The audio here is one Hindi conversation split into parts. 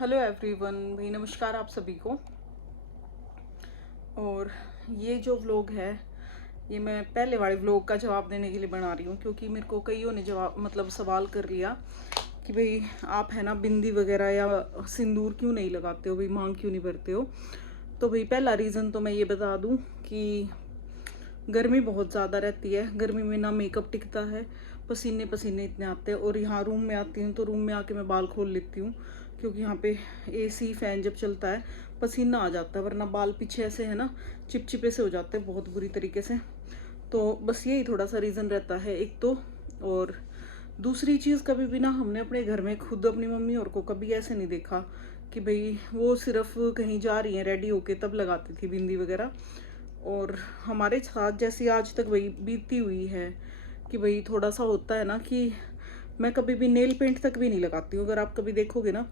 हेलो एवरीवन, भाई नमस्कार आप सभी को। और ये जो व्लॉग है ये मैं पहले वाले व्लॉग का जवाब देने के लिए बना रही हूँ, क्योंकि मेरे को कईयों ने जवाब सवाल कर लिया कि भाई आप है ना बिंदी वगैरह या सिंदूर क्यों नहीं लगाते हो, भाई मांग क्यों नहीं भरते हो। तो भाई पहला रीज़न तो मैं ये बता दूँ कि गर्मी बहुत ज़्यादा रहती है। गर्मी में ना मेकअप टिकता है, पसीने पसीने इतने आते हैं। और यहाँ रूम में आती हूँ तो रूम में आके मैं बाल खोल लेती हूँ, क्योंकि यहाँ पे एसी फैन जब चलता है पसीना आ जाता है, वरना बाल पीछे ऐसे है ना चिपचिपे से हो जाते हैं बहुत बुरी तरीके से। तो बस यही थोड़ा सा रीज़न रहता है एक तो। और दूसरी चीज़, कभी भी ना हमने अपने घर में खुद अपनी मम्मी और को कभी ऐसे नहीं देखा कि भाई वो सिर्फ कहीं जा रही हैं रेडी होके तब लगाती थी बिंदी वगैरह। और हमारे साथ जैसी आज तक वही बीतती हुई है कि भाई थोड़ा सा होता है ना कि मैं कभी भी नेल पेंट तक भी नहीं लगाती हूँ। अगर आप कभी देखोगे ना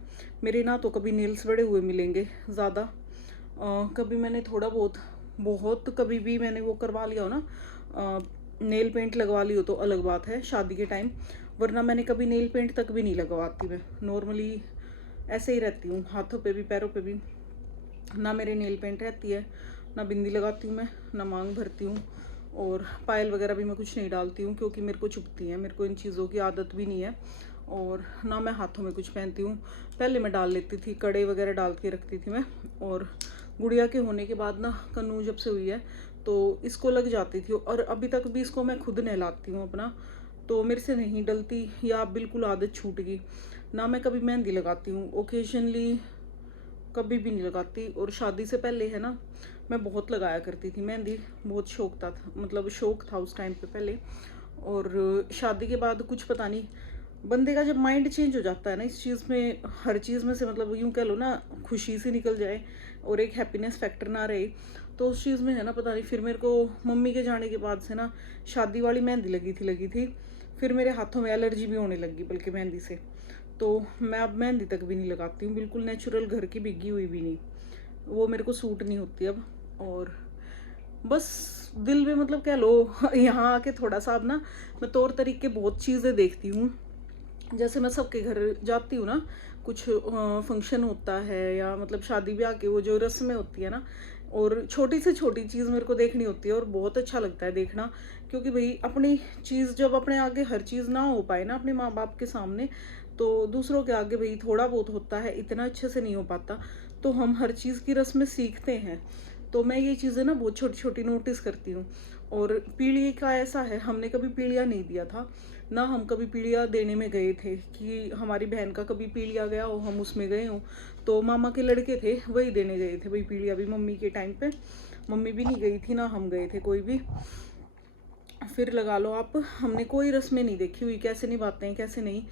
मेरे ना तो कभी नेल्स बड़े हुए मिलेंगे ज़्यादा। कभी मैंने थोड़ा बहुत बहुत कभी भी मैंने वो करवा लिया हो ना, नेल पेंट लगवा ली हो तो अलग बात है शादी के टाइम, वरना मैंने कभी नेल पेंट तक भी नहीं लगवाती। मैं नॉर्मली ऐसे ही रहती हूँ, हाथों पे भी पैरों पे भी ना मेरे नेल पेंट रहती है, ना बिंदी लगाती हूँ मैं, ना मांग भरती हूँ। और पायल वगैरह भी मैं कुछ नहीं डालती हूँ, क्योंकि मेरे को चुभती है, मेरे को इन चीज़ों की आदत भी नहीं है। और ना मैं हाथों में कुछ पहनती हूँ। पहले मैं डाल लेती थी, कड़े वगैरह डाल के रखती थी मैं। और गुड़िया के होने के बाद ना कन्नू जब से हुई है तो इसको लग जाती थी, और अभी तक भी इसको मैं खुद नहलाती हूँ अपना, तो मेरे से नहीं डलती या बिल्कुल आदत छूट गई। ना मैं कभी मेहंदी लगाती हूँ, ओकेजनली कभी भी नहीं लगाती। और शादी से पहले है ना मैं बहुत लगाया करती थी मेहंदी, बहुत शौक था, मतलब शौक था उस टाइम पे पहले। और शादी के बाद कुछ पता नहीं, बंदे का जब माइंड चेंज हो जाता है ना इस चीज़ में, हर चीज़ में से मतलब यूँ कह लो ना खुशी सी निकल जाए और एक हैप्पीनेस फैक्टर ना रहे, तो उस चीज़ में है ना पता नहीं। फिर मेरे को मम्मी के जाने के बाद से ना शादी वाली मेहंदी लगी थी। फिर मेरे हाथों में एलर्जी भी होने लगी बल्कि मेहंदी से। तो मैं अब मेहंदी तक भी नहीं लगाती हूँ, बिल्कुल नेचुरल घर की भीगी हुई भी नहीं, वो मेरे को सूट नहीं होती अब। और बस दिल में मतलब कह लो यहाँ आके थोड़ा सा अब ना मैं तौर तरीके बहुत चीज़ें देखती हूँ। जैसे मैं सबके घर जाती हूँ ना, कुछ फंक्शन होता है या मतलब शादी ब्याह के वो जो रस्में होती है ना, और छोटी से छोटी चीज़ मेरे को देखनी होती है और बहुत अच्छा लगता है देखना। क्योंकि भाई अपनी चीज़ जब अपने आगे हर चीज़ ना हो पाए ना अपने माँ बाप के सामने, तो दूसरों के आगे भाई थोड़ा बहुत होता है, इतना अच्छे से नहीं हो पाता। तो हम हर चीज़ की रस्में सीखते हैं। तो मैं ये चीज़ें ना बहुत छोटी छोटी नोटिस करती हूँ। और पीढ़ी का ऐसा है, हमने कभी पीढ़िया नहीं दिया था ना, हम कभी पीढ़िया देने में गए थे कि हमारी बहन का कभी पीढ़िया गया हो हम उसमें गए हों। तो मामा के लड़के थे वही देने गए थे भाई पीढ़िया भी, मम्मी के टाइम पे मम्मी भी नहीं गई थी ना हम गए थे कोई भी। फिर लगा लो आप, हमने कोई रस्में नहीं देखी हुई, कैसे निभाते हैं कैसे नहीं।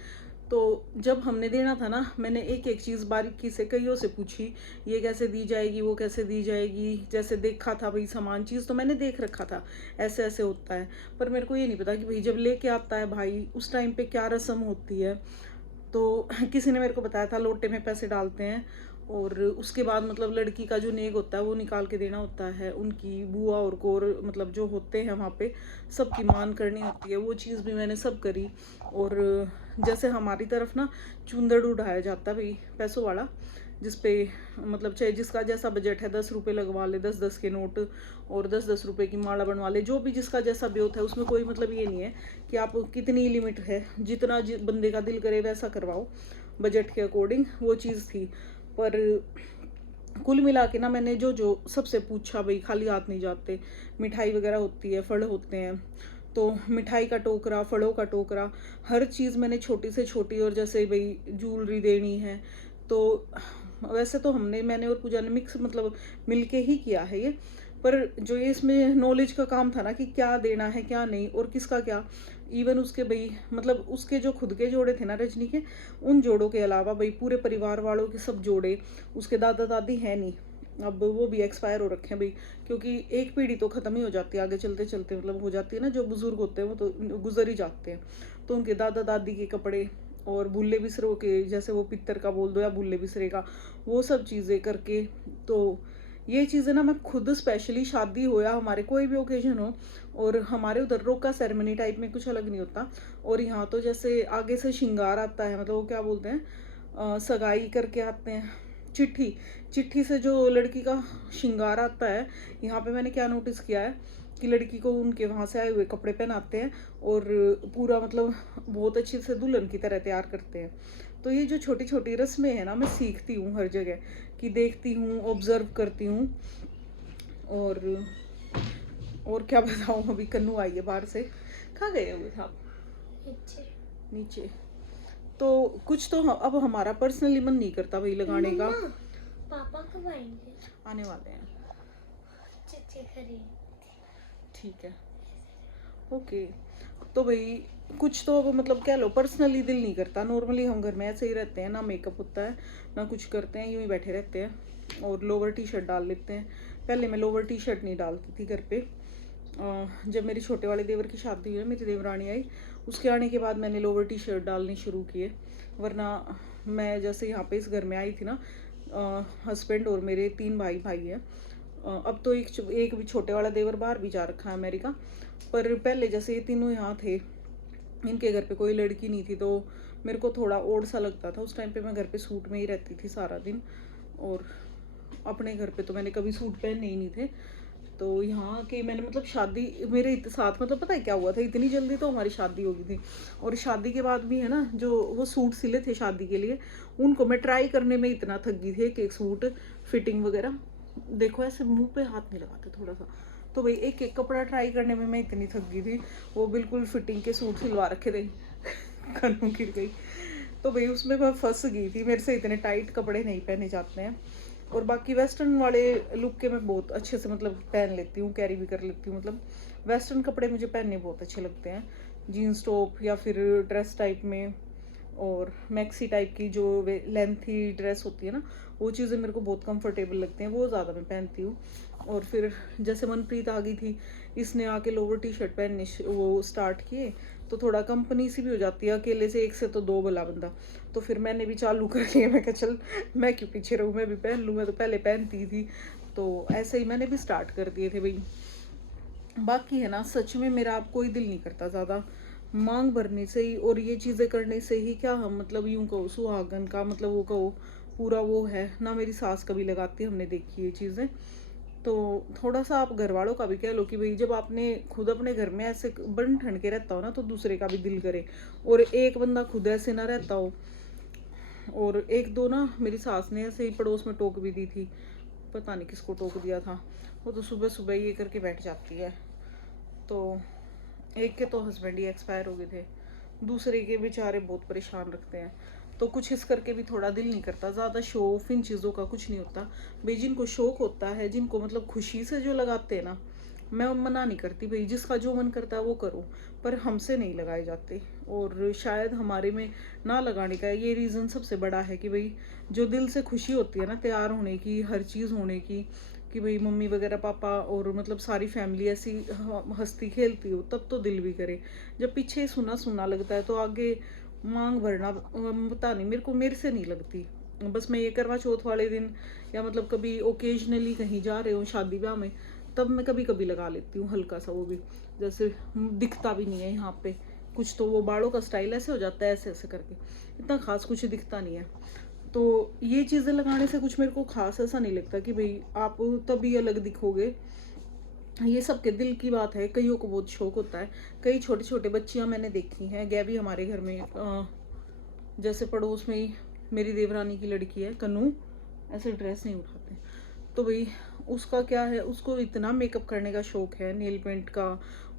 तो जब हमने देना था ना, मैंने एक एक चीज़ बारीकी से कईयों से पूछी, ये कैसे दी जाएगी वो कैसे दी जाएगी। जैसे देखा था भाई सामान चीज़ तो मैंने देख रखा था ऐसे ऐसे होता है, पर मेरे को ये नहीं पता कि भाई जब लेके आता है भाई उस टाइम पे क्या रस्म होती है। तो किसी ने मेरे को बताया था लोटे में पैसे डालते हैं, और उसके बाद मतलब लड़की का जो नेक होता है वो निकाल के देना होता है, उनकी बुआ और कोर मतलब जो होते हैं वहाँ पे सबकी मान करनी होती है। वो चीज़ भी मैंने सब करी। और जैसे हमारी तरफ ना चुंदड़ उड़ाया जाता है भाई पैसों वाला, जिसपे मतलब चाहे जिसका जैसा बजट है 10 रुपये लगवा ले, 10 10 के नोट, और 10 10 रुपये की माला बनवा ले, जो भी जिसका जैसा ब्योत है। उसमें कोई मतलब ये नहीं है कि आप कितनी लिमिट है, जितना बंदे का दिल करे वैसा करवाओ बजट के अकॉर्डिंग, वो चीज़ थी। पर कुल मिला के ना मैंने जो जो सबसे पूछा, भाई खाली हाथ नहीं जाते, मिठाई वगैरह होती है, फल होते हैं, तो मिठाई का टोकरा, फलों का टोकरा, हर चीज़ मैंने छोटी से छोटी। और जैसे भाई ज्वेलरी देनी है तो वैसे तो मैंने और पूजा ने मिक्स मतलब मिलके ही किया है ये। पर जो ये इसमें नॉलेज का काम था ना कि क्या देना है क्या नहीं और किसका क्या, इवन उसके भाई मतलब उसके जो खुद के जोड़े थे ना रजनी के, उन जोड़ों के अलावा भाई पूरे परिवार वालों के सब जोड़े, उसके दादा दादी है नहीं अब, वो भी एक्सपायर हो रखे हैं भाई। क्योंकि एक पीढ़ी तो ख़त्म ही हो जाती है आगे चलते चलते, मतलब हो जाती है ना, जो बुजुर्ग होते हैं वो तो गुजर ही जाते हैं। तो उनके दादा दादी के कपड़े और बुल्ले बिसरों के, जैसे वो पित्तर का बोल दो या बुल्ले बिसरे का, वो सब चीज़ें करके। तो ये चीज़ें ना मैं खुद स्पेशली, शादी हो या हमारे कोई भी ओकेजन हो, और हमारे उधर रोका सेरेमनी टाइप में कुछ अलग नहीं होता। और यहाँ तो जैसे आगे से श्रृंगार आता है, मतलब वो क्या बोलते हैं, सगाई करके आते हैं, चिट्ठी चिट्ठी से जो लड़की का श्रृंगार आता है, यहाँ पे मैंने क्या नोटिस किया है कि लड़की को उनके वहाँ से आए हुए कपड़े पहनाते हैं और पूरा मतलब बहुत अच्छे से दुल्हन की तरह तैयार करते हैं। तो ये जो छोटी छोटी रस्में हैं ना, मैं सीखती हूँ हर जगह, कि देखती हूँ, ऑब्जर्व करती हूँ। और क्या बताऊँ, अभी कन्नू आई है बाहर से। कहाँ गए हुए थे आप? नीचे। तो कुछ तो अब हमारा पर्सनली मन नहीं करता भाई लगाने का। पापा कब आएंगे? आने वाले हैं। ठीक है, ओके। तो भाई कुछ तो अब मतलब कह लो पर्सनली दिल नहीं करता। नॉर्मली हम घर में ऐसे ही रहते हैं, ना मेकअप होता है ना कुछ करते हैं, यूं ही बैठे रहते हैं और लोअर टी शर्ट डाल लेते हैं। पहले मैं लोअर टी शर्ट नहीं डालती थी घर पे। जब मेरी छोटे वाले देवर की शादी हुई, मेरी देवरानी आई, उसके आने के बाद मैंने लोअर टी शर्ट डालनी शुरू किए। वरना मैं जैसे यहाँ पे इस घर में आई थी ना, हस्बैंड और मेरे 3 भाई हैं। अब तो एक भी छोटे वाला देवर बाहर भी जा रखा है अमेरिका। पर पहले जैसे ये तीनों यहाँ थे, इनके घर पे कोई लड़की नहीं थी, तो मेरे को थोड़ा ओड सा लगता था। उस टाइम पे मैं घर पे सूट में ही रहती थी सारा दिन, और अपने घर पे तो मैंने कभी सूट पहने ही नहीं थे। तो यहाँ के मैंने मतलब शादी मेरे साथ मतलब पता है क्या हुआ था, इतनी जल्दी तो हमारी शादी हो गई थी। और शादी के बाद भी है ना, जो वो सूट सिले थे शादी के लिए, उनको मैं ट्राई करने में इतना थक गई थी कि सूट फिटिंग वगैरह, देखो ऐसे मुंह पे हाथ नहीं लगाते थोड़ा सा, तो भाई एक एक कपड़ा ट्राई करने में मैं इतनी थक गई थी। वो बिल्कुल फिटिंग के सूट सिलवा रखे थे कन्नू गिर गई। तो भाई उसमें मैं फंस गई थी, मेरे से इतने टाइट कपड़े नहीं पहने जाते हैं। और बाकी वेस्टर्न वाले लुक के मैं बहुत अच्छे से मतलब पहन लेती हूँ, कैरी भी कर लेती हूँ। मतलब वेस्टर्न कपड़े मुझे पहनने बहुत अच्छे लगते हैं, जीन्स टॉप या फिर ड्रेस टाइप में, और मैक्सी टाइप की जो लेंथी ड्रेस होती है ना, वो चीज़ें मेरे को बहुत कंफर्टेबल लगती हैं, वो ज़्यादा मैं पहनती हूँ। और फिर जैसे मनप्रीत आ गई थी, इसने आके लोअर टी शर्ट पहनने वो स्टार्ट किए, तो थोड़ा कंपनी सी भी हो जाती है, अकेले से एक से तो दो भला बंदा। तो फिर मैंने भी चालू कर लिया, मैं कहा चल मैं क्यों पीछे रहूँ, मैं भी पहन लूँ, मैं तो पहले पहनती थी। तो ऐसे ही मैंने भी स्टार्ट कर दिए थे भाई। बाकी है ना, सच में मेरा अब कोई दिल नहीं करता ज़्यादा मांग भरने से ही और ये चीज़ें करने से ही। क्या हम मतलब यूं कहो सुहागन का मतलब वो कहो पूरा वो है ना, मेरी सास कभी लगाती, हमने देखी ये चीज़ें। तो थोड़ा सा आप घर वालों का भी कह लो कि भाई जब आपने खुद अपने घर में ऐसे बन ठन के रहता हो ना, तो दूसरे का भी दिल करे। और एक बंदा खुद ऐसे ना रहता हो। और एक दो ना मेरी सास ने ऐसे ही पड़ोस में टोक भी दी थी, पता नहीं किसको टोक दिया था। वो तो सुबह सुबह ये करके बैठ जाती है। तो एक के तो हस्बैंड ही एक्सपायर हो गए थे, दूसरे के बेचारे बहुत परेशान रखते हैं। तो कुछ इस करके भी थोड़ा दिल नहीं करता ज़्यादा शो ऑफ, इन चीज़ों का कुछ नहीं होता भाई। जिनको शौक होता है, जिनको मतलब खुशी से जो लगाते हैं ना, मैं मना नहीं करती भाई, जिसका जो मन करता है वो करो, पर हमसे नहीं लगाए जाते। और शायद हमारे में ना लगाने का ये रीज़न सबसे बड़ा है कि भाई जो दिल से खुशी होती है ना तैयार होने की, हर चीज़ होने की, कि भाई मम्मी वगैरह पापा और मतलब सारी फैमिली ऐसी हंसती खेलती हो, तब तो दिल भी करे। जब पीछे सुना सुना लगता है तो आगे मांग भरना पता नहीं, मेरे को मेरे से नहीं लगती। बस मैं ये करवा चौथ वाले दिन या मतलब कभी ओकेजनली कहीं जा रहे हो शादी ब्याह में, तब मैं कभी कभी लगा लेती हूँ हल्का सा, वो भी जैसे दिखता भी नहीं है यहाँ पे कुछ, तो वो बालों का स्टाइल ऐसे हो जाता है ऐसे ऐसे करके, इतना खास कुछ दिखता नहीं है। तो ये चीज़ें लगाने से कुछ मेरे को खास ऐसा नहीं लगता कि भाई आप तभी अलग दिखोगे। ये सबके दिल की बात है, कईयों को बहुत शौक होता है। कई छोटे छोटे बच्चियां मैंने देखी हैं, गैबी हमारे घर में जैसे पड़ोस में ही मेरी देवरानी की लड़की है कन्नू, ऐसे ड्रेस नहीं उठाते। तो भाई उसका क्या है, उसको इतना मेकअप करने का शौक है, नेल पेंट का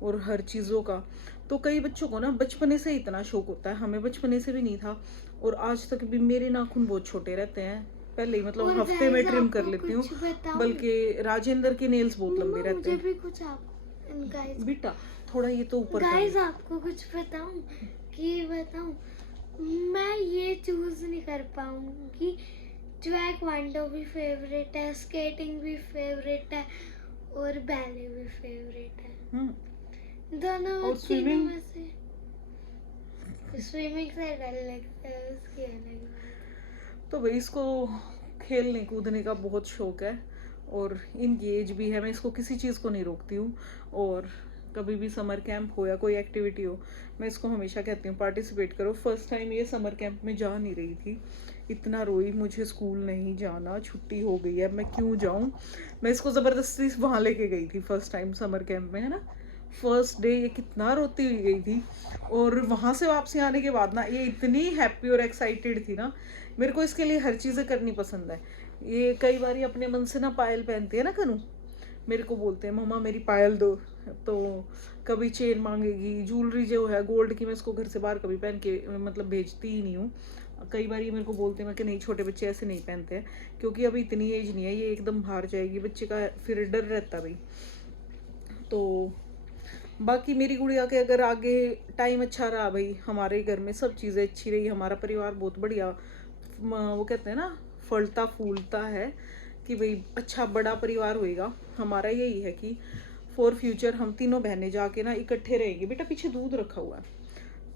और हर चीज़ों का। तो कई बच्चों को ना बचपने से इतना शौक होता है, हमें बचपने से भी नहीं था। और आज तक भी मेरे नाखून बहुत छोटे रहते हैं, पहले ही मतलब हफ्ते में ट्रिम कर लेती हूँ, बल्कि राजेंद्र के नेल्स बहुत लंबे रहते हैं। मुझे भी कुछ आप बेटा थोड़ा ये तो ऊपर गाइस आपको कुछ बताऊं कि मैं ये चूज नहीं कर पाऊंगी। ट्वैकवांडो भी फेवरेट है, स्केटिंग भी फेवरेट है और बैले भी फेवरेट है। दोनों और स्विमिंग में से स्विमिंग से डर लगता है, उसकी अलग बात है। तो भाई इसको खेलने कूदने का बहुत शौक है और इनकी एज भी है, मैं इसको किसी चीज़ को नहीं रोकती हूँ। और कभी भी समर कैंप हो या कोई एक्टिविटी हो, मैं इसको हमेशा कहती हूँ पार्टिसिपेट करो। फर्स्ट टाइम ये समर कैंप में जा नहीं रही थी, इतना रोई, मुझे स्कूल नहीं जाना, छुट्टी हो गई है, मैं क्यों जाऊँ। मैं इसको ज़बरदस्ती वहाँ लेके गई थी फर्स्ट टाइम समर कैंप में, है ना। फर्स्ट डे ये कितना रोती हुई गई थी, और वहाँ से वापसी आने के बाद ना ये इतनी हैप्पी और एक्साइटेड थी ना। मेरे को इसके लिए हर चीज़ें करनी पसंद है। ये कई बार अपने मन से ना पायल पहनती है ना कनू, मेरे को बोलते हैं मम्मा मेरी पायल दो, तो कभी चेन मांगेगी, ज्वेलरी जो है गोल्ड की, मैं इसको घर से बाहर कभी पहन के मतलब भेजती ही नहीं हूँ। कई बार ये मेरे को बोलते हैं मैं कि नहीं, छोटे बच्चे ऐसे नहीं पहनते हैं, क्योंकि अभी इतनी एज नहीं है, ये एकदम बाहर जाएगी, बच्चे का फिर डर रहता भाई। तो बाकी मेरी गुड़िया के अगर आगे टाइम अच्छा रहा भाई, हमारे घर में सब चीज़ें अच्छी रही, हमारा परिवार बहुत बढ़िया, वो कहते हैं ना फलता फूलता है, कि भाई अच्छा बड़ा परिवार होएगा। हमारा यही है कि फॉर फ्यूचर हम तीनों बहनें जाके ना इकट्ठे रहेंगे। बेटा पीछे दूध रखा हुआ है।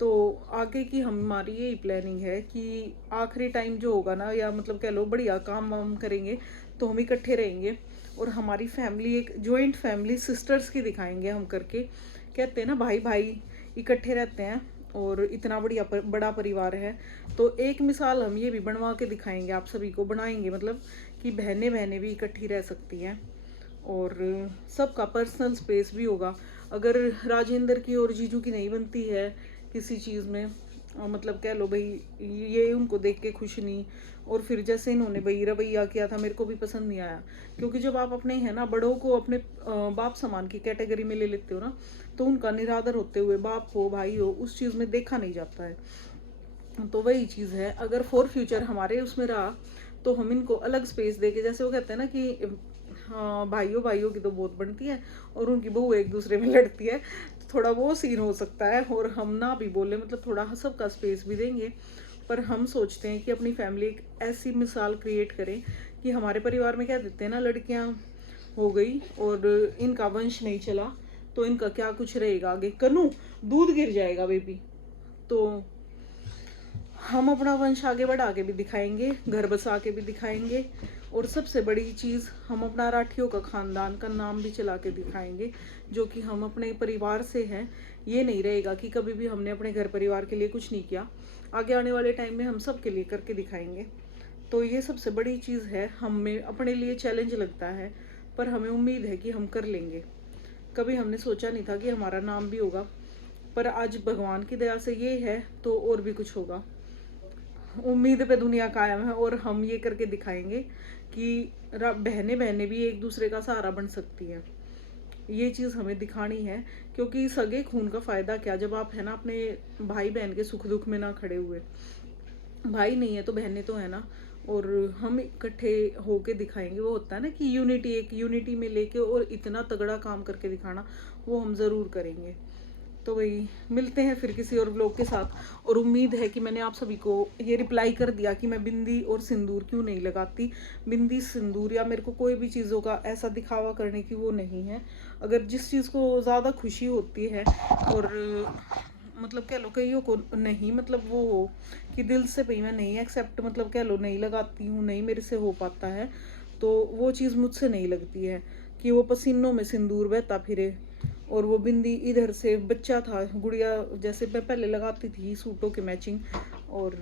तो आगे की हमारी यही प्लानिंग है कि आखिरी टाइम जो होगा ना, या मतलब कह लो बढ़िया काम वाम करेंगे तो हम इकट्ठे रहेंगे, और हमारी फैमिली एक जॉइंट फैमिली सिस्टर्स की दिखाएंगे हम करके। कहते हैं ना भाई भाई इकट्ठे रहते हैं, और इतना बढ़िया बड़ा परिवार है। तो एक मिसाल हम ये भी बनवा के दिखाएंगे, आप सभी को बनाएंगे, मतलब कि बहनें बहनें भी इकट्ठी रह सकती हैं, और सबका पर्सनल स्पेस भी होगा। अगर राजेंद्र की और जीजू की नहीं बनती है किसी चीज़ में, मतलब कह लो भाई ये उनको देख के खुश नहीं, और फिर जैसे इन्होंने भाई रवैया किया था मेरे को भी पसंद नहीं आया। क्योंकि जब आप अपने है ना बड़ों को अपने बाप समान की कैटेगरी में ले लेते हो ना, तो उनका निरादर होते हुए बाप हो भाई हो उस चीज़ में देखा नहीं जाता है। तो वही चीज़ है, अगर फॉर फ्यूचर हमारे उसमें रहा तो हम इनको अलग स्पेस दे के, जैसे वो कहते हैं ना कि हाँ भाइयों भाइयों की तो बहुत बनती है और उनकी बहू एक दूसरे में लड़ती है, तो थोड़ा वो सीन हो सकता है। और हम ना भी बोले, मतलब थोड़ा सबका स्पेस भी देंगे, पर हम सोचते हैं कि अपनी फैमिली एक ऐसी मिसाल क्रिएट करें कि हमारे परिवार में क्या देते हैं ना, लड़कियां हो गई और इनका वंश नहीं चला तो इनका क्या कुछ रहेगा आगे। कनू दूध गिर जाएगा बेबी। तो हम अपना वंश आगे बढ़ा के भी दिखाएंगे, घर बसा के भी दिखाएंगे, और सबसे बड़ी चीज़ हम अपना राठियों का ख़ानदान का नाम भी चला के दिखाएंगे, जो कि हम अपने परिवार से हैं। ये नहीं रहेगा कि कभी भी हमने अपने घर परिवार के लिए कुछ नहीं किया, आगे आने वाले टाइम में हम सब के लिए करके दिखाएंगे। तो ये सबसे बड़ी चीज़ है, हमें अपने लिए चैलेंज लगता है, पर हमें उम्मीद है कि हम कर लेंगे। कभी हमने सोचा नहीं था कि हमारा नाम भी होगा, पर आज भगवान की दया से ये है तो और भी कुछ होगा। उम्मीद पे दुनिया कायम है, और हम ये करके दिखाएंगे कि बहनें बहनें भी एक दूसरे का सहारा बन सकती हैं। ये चीज़ हमें दिखानी है, क्योंकि सगे खून का फ़ायदा क्या, जब आप है ना अपने भाई बहन के सुख दुख में ना खड़े हुए। भाई नहीं है तो बहनें तो है ना, और हम इकट्ठे होके दिखाएंगे। वो होता है ना कि यूनिटी, एक यूनिटी में लेके और इतना तगड़ा काम करके दिखाना, वो हम ज़रूर करेंगे। तो वही मिलते हैं फिर किसी और व्लॉग के साथ। और उम्मीद है कि मैंने आप सभी को ये रिप्लाई कर दिया कि मैं बिंदी और सिंदूर क्यों नहीं लगाती। बिंदी सिंदूर या मेरे को कोई भी चीज़ों का ऐसा दिखावा करने की वो नहीं है। अगर जिस चीज़ को ज़्यादा खुशी होती है, और मतलब कह लो कईयों को नहीं, मतलब वो हो कि दिल से भाई मैं नहीं एक्सेप्ट, मतलब कह लो नहीं लगाती हूँ, नहीं मेरे से हो पाता है, तो वो चीज़ मुझसे नहीं लगती है कि वो पसीनों में सिंदूर बहता फिरे। और वो बिंदी इधर से बच्चा था गुड़िया, जैसे मैं पहले लगाती थी सूटों के मैचिंग, और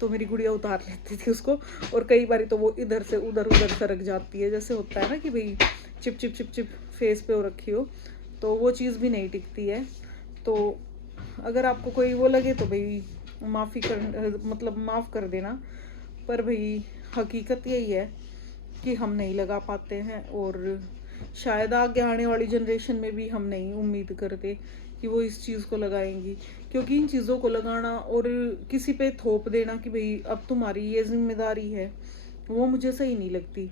तो मेरी गुड़िया उतार लेती थी उसको, और कई बार तो वो इधर से उधर उधर सरक जाती है, जैसे होता है ना कि भाई chip chip chip chip face पे हो रखी हो, तो वो चीज़ भी नहीं टिकती है। तो अगर आपको कोई वो लगे तो भाई मतलब माफ़ कर देना, पर भाई हकीकत यही है कि हम नहीं लगा पाते हैं, और शायद आगे आने वाली जनरेशन में भी हम नहीं उम्मीद करते कि वो इस चीज़ को लगाएंगी। क्योंकि इन चीज़ों को लगाना और किसी पे थोप देना कि भाई अब तुम्हारी ये जिम्मेदारी है, वो मुझे सही नहीं लगती।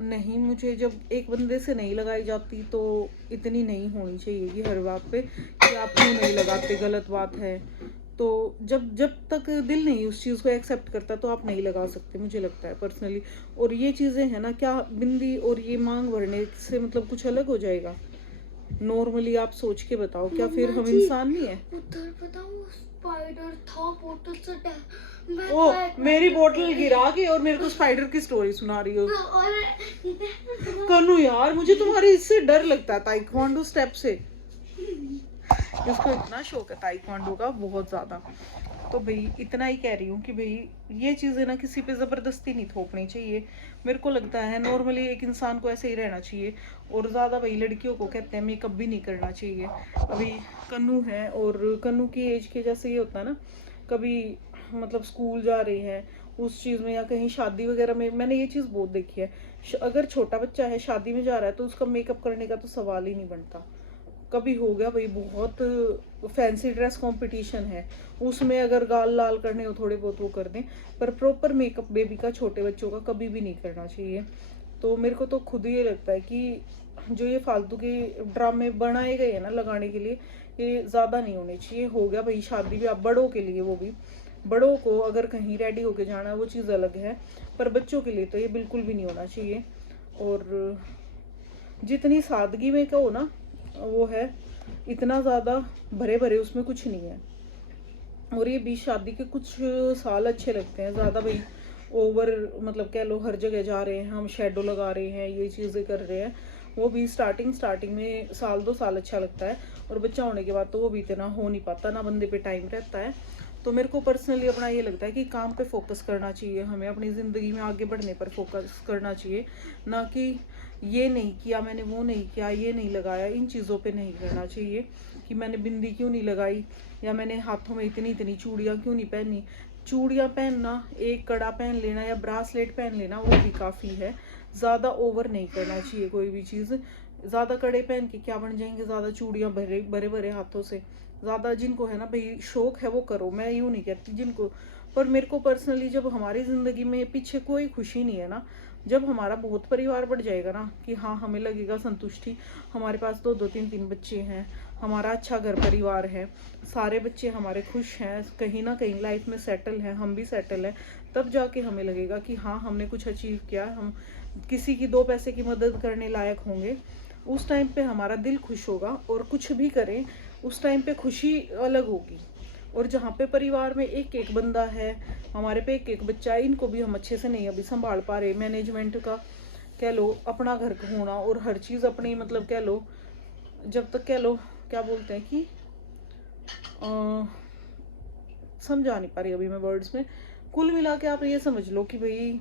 नहीं, मुझे जब एक बंदे से नहीं लगाई जाती तो इतनी नहीं होनी चाहिए कि हर बात पे कि आप क्यों नहीं लगाते, गलत बात है। तो जब तक दिल नहीं उस चीज़ को एक्सेप्ट करता तो आप नहीं लगा सकते, मुझे लगता है पर्सनली। और ये चीज़ें हैं ना, क्या बिंदी और ये मांग भरने से मतलब कुछ अलग हो जाएगा नॉर्मली? आप सोच के बताओ, क्या फिर हम इंसान नहीं है? उधर बताऊं स्पाइडर था बहुत से मैं ओ तो मेरी बोतल गिरा के और मेरे को स्पाइडर की स्टोरी सुना रही हो। और कन्नू यार मुझे तुम्हारे इससे डर लगता है, ताइक्वांडो स्टेप से। इसको इतना शौक है ताइक्वांडो का, बहुत ज़्यादा। तो भाई इतना ही कह रही हूँ कि भाई ये चीज़ें ना किसी पे ज़बरदस्ती नहीं थोपनी चाहिए। मेरे को लगता है नॉर्मली एक इंसान को ऐसे ही रहना चाहिए। और ज़्यादा भाई लड़कियों को कहते हैं मेकअप भी नहीं करना चाहिए। अभी कन्नू है और कन्नू की एज के जैसे ये होता है ना, कभी मतलब स्कूल जा रही है उस चीज़ में, या कहीं शादी वगैरह में, मैंने ये चीज़ बहुत देखी है। अगर छोटा बच्चा है शादी में जा रहा है तो उसका मेकअप करने का तो सवाल ही नहीं बनता। कभी हो गया भाई बहुत फैंसी ड्रेस कंपटीशन है, उसमें अगर गाल लाल करने हो थोड़े बहुत वो कर दें, पर प्रॉपर मेकअप बेबी का, छोटे बच्चों का कभी भी नहीं करना चाहिए। तो मेरे को तो खुद ये लगता है कि जो ये फालतू के ड्रामे बनाए गए हैं ना लगाने के लिए, ये ज़्यादा नहीं होने चाहिए। हो गया भाई शादी भी आप बड़ों के लिए, वो भी बड़ों को अगर कहीं रेडी होके जाना है वो चीज़ अलग है, पर बच्चों के लिए तो ये बिल्कुल भी नहीं होना चाहिए। और जितनी सादगी में कहो ना वो है, इतना ज़्यादा भरे भरे उसमें कुछ नहीं है। और ये बीच शादी के कुछ साल अच्छे लगते हैं, ज़्यादा भाई ओवर मतलब कह लो हर जगह जा रहे हैं हम, शेडो लगा रहे हैं, ये चीज़ें कर रहे हैं, वो भी स्टार्टिंग में साल 2 साल अच्छा लगता है। और बच्चा होने के बाद तो वो भी इतना हो नहीं पाता, ना बंदे पे टाइम रहता है। तो मेरे को पर्सनली अपना ये लगता है कि काम पे फोकस करना चाहिए हमें, अपनी ज़िंदगी में आगे बढ़ने पर फोकस करना चाहिए, ना कि ये नहीं किया मैंने, वो नहीं किया, ये नहीं लगाया, इन चीज़ों पे नहीं करना चाहिए कि मैंने बिंदी क्यों नहीं लगाई, या मैंने हाथों में इतनी इतनी चूड़ियाँ क्यों नहीं पहनी। चूड़ियाँ पहनना, एक कड़ा पहन लेना या ब्रासलेट पहन लेना वो भी काफ़ी है, ज़्यादा ओवर नहीं करना चाहिए कोई भी चीज़। ज़्यादा कड़े पहन के क्या बन जाएंगे, ज़्यादा चूड़ियाँ भरे बड़े बड़े हाथों से। ज़्यादा जिनको है ना भाई शौक है वो करो, मैं यूँ नहीं कहती जिनको। पर मेरे को पर्सनली जब हमारी ज़िंदगी में पीछे कोई खुशी नहीं है ना, जब हमारा बहुत परिवार बढ़ जाएगा ना, कि हाँ हमें लगेगा संतुष्टि, हमारे पास 2 2 3 3 बच्चे हैं, हमारा अच्छा घर परिवार है, सारे बच्चे हमारे खुश हैं, कहीं ना कहीं लाइफ में सेटल हैं, हम भी सेटल हैं, तब जाके हमें लगेगा कि हाँ हमने कुछ अचीव किया, हम किसी की 2 पैसे की मदद करने लायक होंगे। उस टाइम पे हमारा दिल खुश होगा, और कुछ भी करें उस टाइम पे खुशी अलग होगी। और जहाँ पे परिवार में एक एक बंदा है, हमारे पे एक एक बच्चा है, इनको भी हम अच्छे से नहीं अभी संभाल पा रहे, मैनेजमेंट का कह लो, अपना घर होना और हर चीज़ अपनी मतलब कह लो, जब तक कह लो क्या बोलते हैं कि समझा नहीं पा रही अभी मैं वर्ड्स में। कुल मिला के आप ये समझ लो कि भाई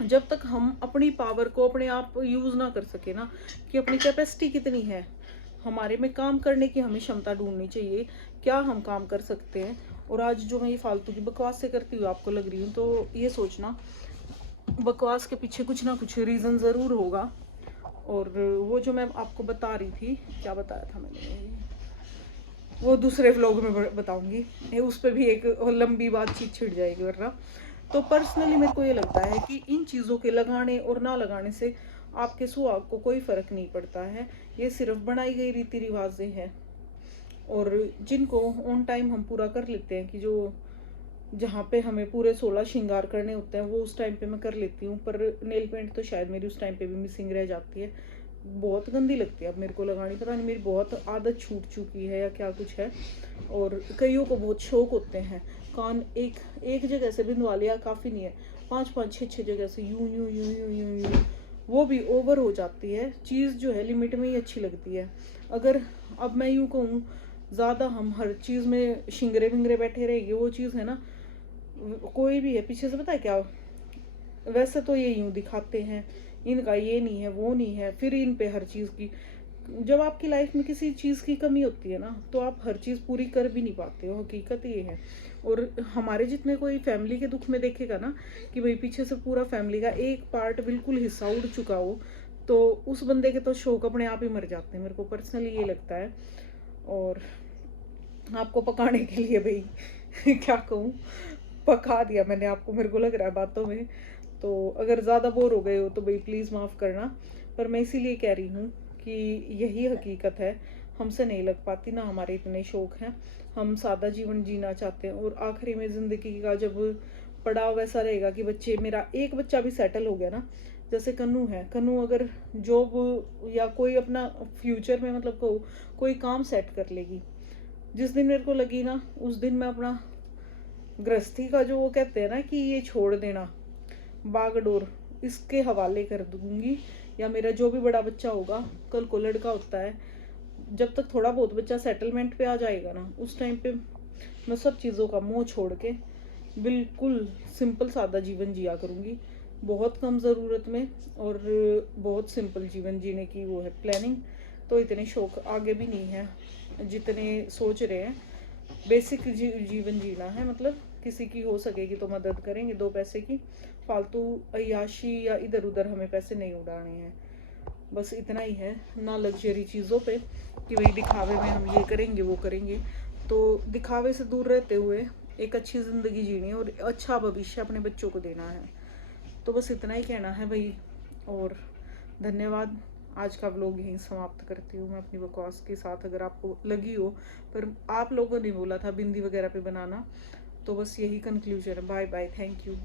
जब तक हम अपनी पावर को अपने आप यूज़ ना कर सके ना, कि अपनी कैपेसिटी कितनी है हमारे में काम करने की, हमें क्षमता ढूंढनी चाहिए, क्या हम काम कर सकते हैं। और आज जो मैं ये फालतू की बकवास से करती हूँ आपको लग रही हूँ, तो ये सोचना बकवास के पीछे कुछ ना कुछ रीज़न ज़रूर होगा। और वो जो मैं आपको बता रही थी, क्या बताया था मैंने, वो दूसरे व्लॉग में बताऊंगी, उस पर भी एक लंबी बातचीत छिड़ जाएगी वरना। तो पर्सनली मेरे को ये लगता है कि इन चीज़ों के लगाने और ना लगाने से आपके सुहाग को कोई फ़र्क नहीं पड़ता है, ये सिर्फ बनाई गई रीति रिवाजें हैं। और जिनको ऑन टाइम हम पूरा कर लेते हैं, कि जो जहाँ पे हमें पूरे 16 श्रृंगार करने होते हैं वो उस टाइम पे मैं कर लेती हूँ, पर नेल पेंट तो शायद मेरी उस टाइम पे भी मिसिंग रह जाती है, बहुत गंदी लगती है अब मेरे को लगानी, पता नहीं मेरी बहुत आदत छूट चुकी है या क्या कुछ है। और कईयों को बहुत शौक होते हैं, कान एक जगह से बिंदवा लिया काफ़ी नहीं है, 5 5 6 6 जगह से यूं यूं यूं यूं यूं यूं, वो भी ओवर हो जाती है चीज़, जो है लिमिट में ही अच्छी लगती है। अगर अब मैं यूँ कहूँ ज़्यादा हम हर चीज़ में शिंगरे विंगरे बैठे रहेंगे, वो चीज़ है ना, कोई भी है पीछे से पता है क्या, वैसे तो ये यूं दिखाते हैं, इनका ये नहीं है वो नहीं है, फिर इन पे हर चीज़ की, जब आपकी लाइफ में किसी चीज़ की कमी होती है ना, तो आप हर चीज़ पूरी कर भी नहीं पाते हो, हकीकत ये है। और हमारे जितने कोई फैमिली के दुख में देखेगा ना, कि भाई पीछे से पूरा फैमिली का एक पार्ट बिल्कुल हिस्सा उड़ चुका हो, तो उस बंदे के तो शौक अपने आप ही मर जाते हैं, मेरे को पर्सनली ये लगता है। और आपको पकाने के लिए भाई क्या कहूँ, पका दिया मैंने आपको, मेरे को लग रहा है बातों में। तो अगर ज़्यादा बोर हो गए हो तो भाई प्लीज़ माफ़ करना, पर मैं इसीलिए कह रही हूँ कि यही हकीकत है, हमसे नहीं लग पाती ना, हमारे इतने शौक हैं, हम सादा जीवन जीना चाहते हैं। और आखिरी में ज़िंदगी का जब पड़ाव वैसा रहेगा कि बच्चे, मेरा एक बच्चा भी सेटल हो गया ना, जैसे कन्नू है, कन्नू अगर जॉब या कोई अपना फ्यूचर में मतलब कोई काम सेट कर लेगी, जिस दिन मेरे को लगी ना, उस दिन मैं अपना गृहस्थी का जो वो कहते हैं ना कि ये छोड़ देना, बागडोर, इसके हवाले कर दूंगी। या मेरा जो भी बड़ा बच्चा होगा, कल को लड़का होता है, जब तक थोड़ा बहुत बच्चा सेटलमेंट पे आ जाएगा ना, उस टाइम पे मैं सब चीज़ों का मोह छोड़ के बिल्कुल सिंपल सादा जीवन जिया करूँगी, बहुत कम ज़रूरत में, और बहुत सिंपल जीवन जीने की वो है प्लानिंग। तो इतने शौक आगे भी नहीं है जितने सोच रहे हैं। बेसिक जीवन जीना है, मतलब किसी की हो सकेगी तो मदद करेंगे, 2 पैसे की फालतू अय्याशी या इधर उधर हमें पैसे नहीं उड़ाने हैं, बस इतना ही है। ना लग्जरी चीज़ों पे कि भाई दिखावे में हम ये करेंगे वो करेंगे, तो दिखावे से दूर रहते हुए एक अच्छी ज़िंदगी जीनी और अच्छा भविष्य अपने बच्चों को देना है। तो बस इतना ही कहना है भाई, और धन्यवाद। आज का व्लॉग यहीं समाप्त करती हूँ मैं अपनी बकवास के साथ, अगर आपको लगी हो, पर आप लोगों ने बोला था बिंदी वगैरह पे बनाना, तो बस यही कंक्लूजन है। Bye bye, thank you.